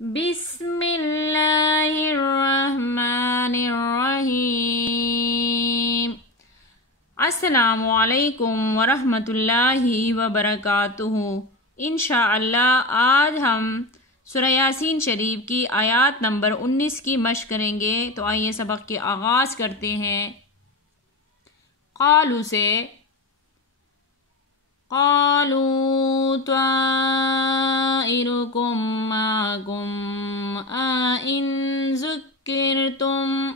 بسم اللہ الرحمن الرحیم۔ السلام علیکم ورحمۃ اللہ وبرکاتہ۔ انشاءاللہ آج ہم سورہ یاسین شریف کی آیات نمبر 19 کی مشق کریں گے، تو آئیے سبق کے آغاز کرتے ہیں۔ قالوا سے قالوا طائركم معكم أئن ذكرتم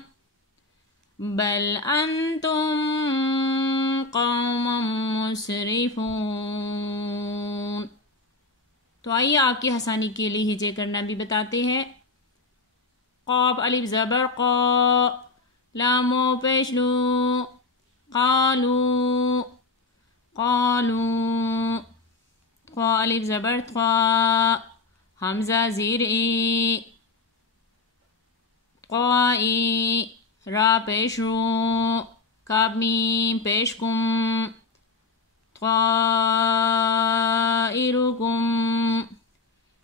بل أنتم قوم مسرفون۔ تو آئیے آپ کی آسانی کے لیے ہجے کرنا بھی بتاتے ہیں۔ قاف الف زبر قا، لام و پیش لو، قالوا قالوا، قا الف زبر قا، حمزہ زیر ای، قائی، را پیش رو، کاف میم پیش کم، طائرکم۔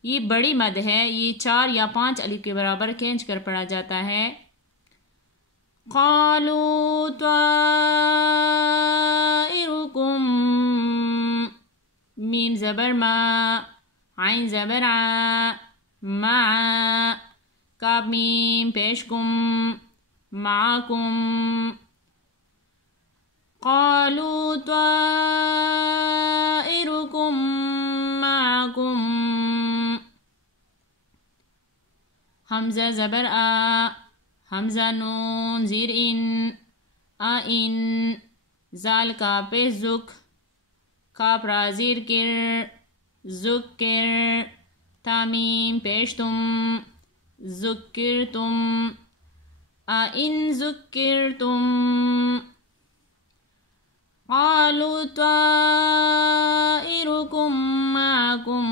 یہ بڑی مد ہے، یہ 4 یا 5 الف کے برابر کھینچ کر پڑھا جاتا ہے۔ قالوا طائركم، میم زبر ما، عین زبر ع، مع، کاف میم پیش کم، معکم۔ قالوا طائركم معكم، حمزہ زبر آ، حمزہ نون زیر ان، آئن، زال کا پیش زک، کاف را زیر کر، ذکر، تامیم پیش تم، ذکر تم، آئن ذکر تم۔ قالوا طائركم معكم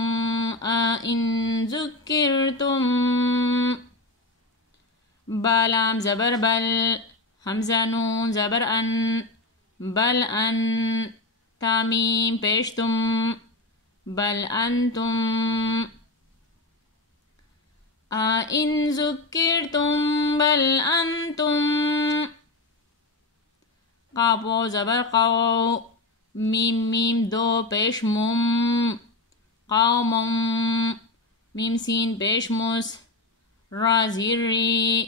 آئن ذکرتم، بالام زبر بل، حمزہ نون زبر ان، بل ان، تامیم پیش تم، بل انتم، آئن ذکرتم بل انتم۔ قاف و زبر قو، میم میم دو پیش مم، قومم، میم سین پیش مس، را زیر ری،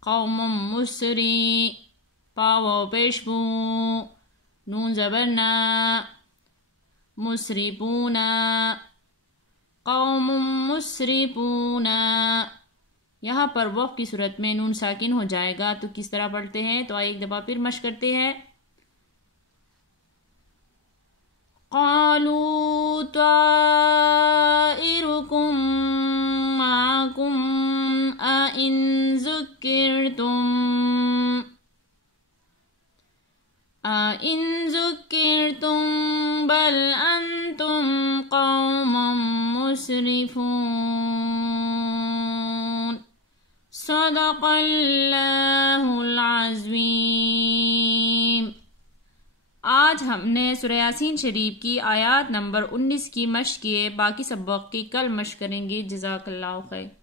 قوم مسری، پاو پیش پو، نون زبر نا، مسرفونا، قوم مسرفونا۔ یہاں پر وقف کی صورت میں نون ساکن ہو جائے گا، تو کس طرح پڑھتے ہیں؟ تو آئیے ایک دفعہ پھر مشق کرتے ہیں۔ قالوا طائركم معكم أئن ذكرتم بل أنتم قوم مسرفون۔ صدق اللہ العظیم۔ آج ہم نے سورہ یاسین شریف کی آیات نمبر 19 کی مشق کیے، باقی سبق کی کل مشق کریں گے۔ جزاک اللہ خیر۔